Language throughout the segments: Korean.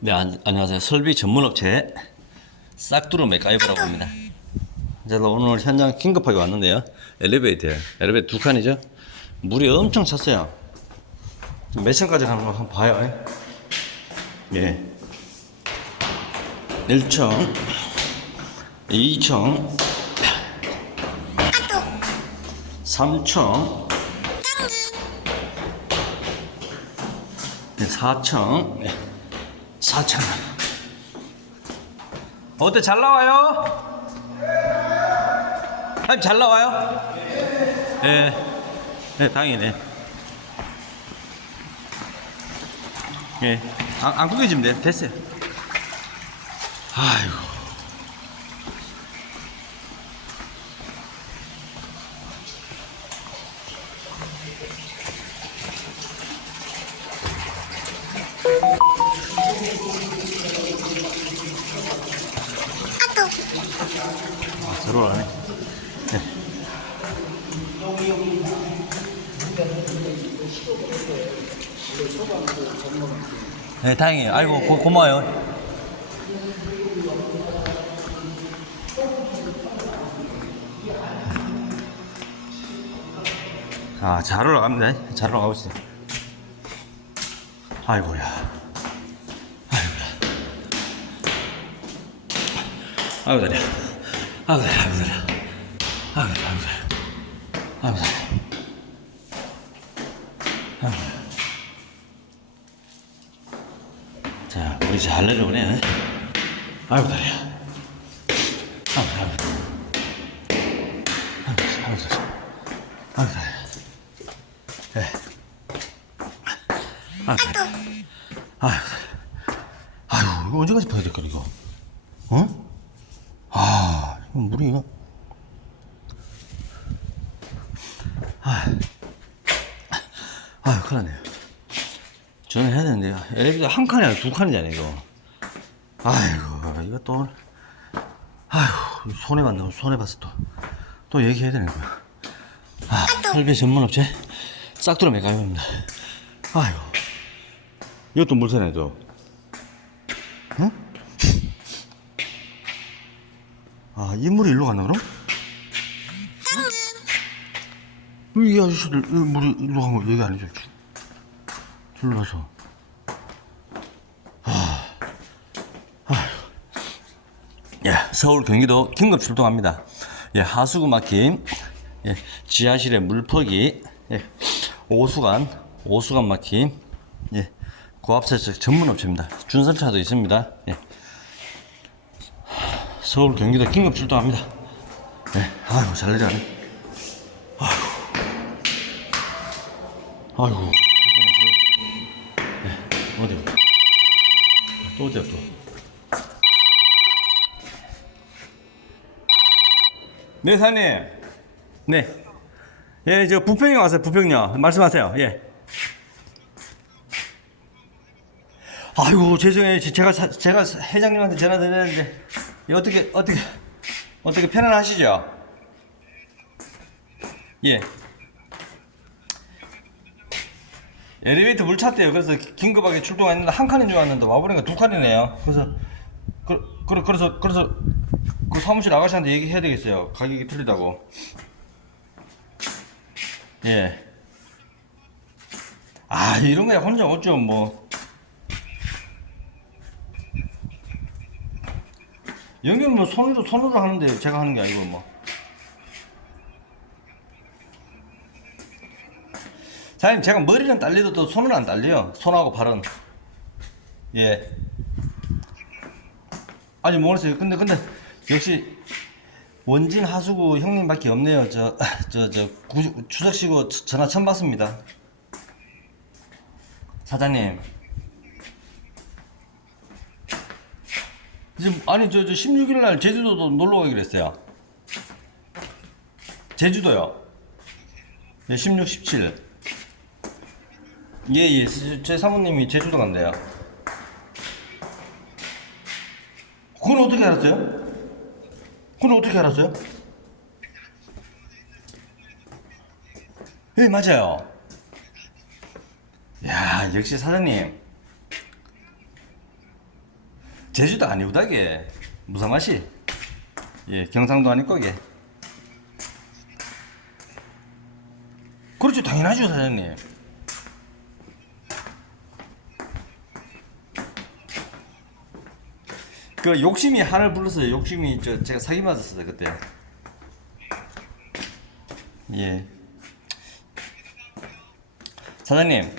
네, 안, 안녕하세요. 설비 전문업체 싹두루 맥가이버라고 합니다. 제가 오늘 현장 긴급하게 왔는데요. 엘리베이터에 엘리베이터 두 칸이죠. 물이 엄청 찼어요. 몇 층까지 가는 거 한번 봐요. 예. 1층, 2층, 3층, 4층, 네. 4층. 어때 잘 나와요? 아니 잘 나와요? 예. 네, 다행이네. 예. 안, 안 구겨지면 돼. 됐어요. 아이고. 아, 들어오라네. 네. 네, 다행이에요. 아이고, 고, 고마워요. 아, 잘 올라갑니다. 잘 올라가고. 아이고야. 아이고야. 아이고, 다리야. 아이고, 다리야. 아이고, 다리야. 아이고, 다리야. 아이고, 다리야. 아이고, 다리야. 자, 우리 잘 내려오네. 아이고, 다리야. 아이고, 다리야. 아이고, 다리야. 아이고, 다리야. 아이고, 다리야. 네. 아이고, 다리야. 아이고, 다리야. 이거 언제까지 봐야 될까, 이거? 물이 이거. 아, 아, 큰일 났네요. 저는 해야 되는데요. 엘리베이터 한 칸이 아니라 두 칸이잖아요, 이거. 아이고, 이거 또, 아이고, 손해 봤네, 손해 봤어, 또. 또 얘기해야 되는 거야. 아, 설비 전문업체 싹두로 메가입니다. 아이고. 이것도 물새네, 저. 응? 아, 이 물이 일로 갔나, 그럼? 이 아저씨들, 이 물이 일로 간 거 얘기 안 해줘. 줄로 가서. 예, 서울 경기도 긴급 출동합니다. 예, 하수구 막힘, 예, 지하실에 물퍼기, 예, 오수관, 오수관 막힘, 예, 고압세척 전문 업체입니다. 준설차도 있습니다. 예. 서울 경기도 긴급 출동합니다. 예, 아이고 잘 내려가네. 아이고, 아이고. 예, 어디? 또 어디야 또? 네, 사장님. 네. 예, 저 부평역 왔어요, 부평역. 말씀하세요, 예. 아이고, 죄송해요. 제- 제가, 사- 제가 회장님한테 전화 드렸는데, 예, 어떻게, 어떻게, 어떻게 편안하시죠? 예. 엘리베이터 물 찼대요. 그래서 긴급하게 출동했는데 한 칸인 줄 알았는데 와보니까 두 칸이네요. 그래서 그, 그, 그래서 그래서 그 사무실 아가씨한테 얘기해야 되겠어요. 가격이 틀리다고. 예. 아 이런 거야 혼자 어쩌 뭐. 연결 뭐 손으로 손으로 하는데 제가 하는 게 아니고 뭐. 사장님 제가 머리는 딸려도 또 손은 안 딸려요. 손하고 발은. 예. 아니 모르겠어요. 근데 근데 역시 원진 하수구 형님밖에 없네요. 저 저 저 추석시고 전화 처음 받습니다. 사장님. 지금 아니 저 저 16일 날 제주도도 놀러 가기로 했어요. 제주도요. 예, 16, 17. 예, 예. 제- 제 사모님이 제주도 간대요. 그건 어떻게 알았어요? 그건 어떻게 알았어요? 예, 맞아요. 야, 역시 사장님. 제주도 아니오다게 무슨 맛이? 예, 경상도 아닐 거게. 그렇죠, 당연하죠, 사장님. 그 욕심이 하늘 불렀어요. 욕심이 저 제가 사기 맞았어요 그때. 예. 사장님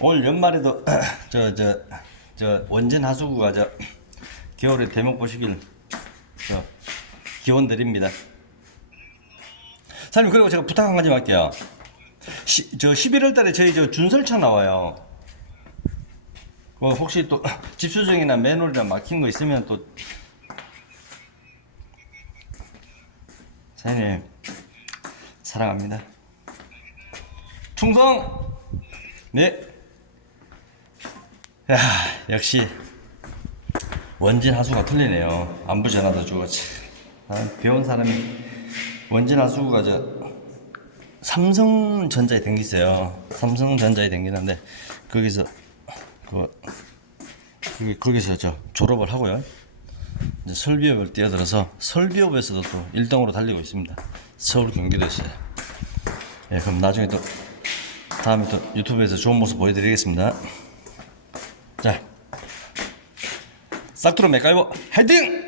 올 연말에도 저저 저 원전 하수구가 저 겨울에 대목 보시길 저 기원 드립니다. 사장님 그리고 제가 부탁 한 가지 할게요. 시, 저 11월 달에 저희 저 준설차 나와요. 뭐 혹시 또 집수정이나 매놀이나 막힌 거 있으면 또 사장님 사랑합니다. 충성. 네. 야 역시 원진 하수가 틀리네요. 안부 전화도 주고 참. 나는 배운 사람이 원진 하수가 저 삼성전자에 댕기세요. 삼성전자에 댕기는데 거기서 그 거기 거기서 저 졸업을 하고요. 이제 설비업을 뛰어들어서 설비업에서도 또 1등으로 달리고 있습니다. 서울 경기도에서요. 예, 그럼 나중에 또 다음에 또 유튜브에서 좋은 모습 보여드리겠습니다. 자, 싹두로 맥가이버 화이팅!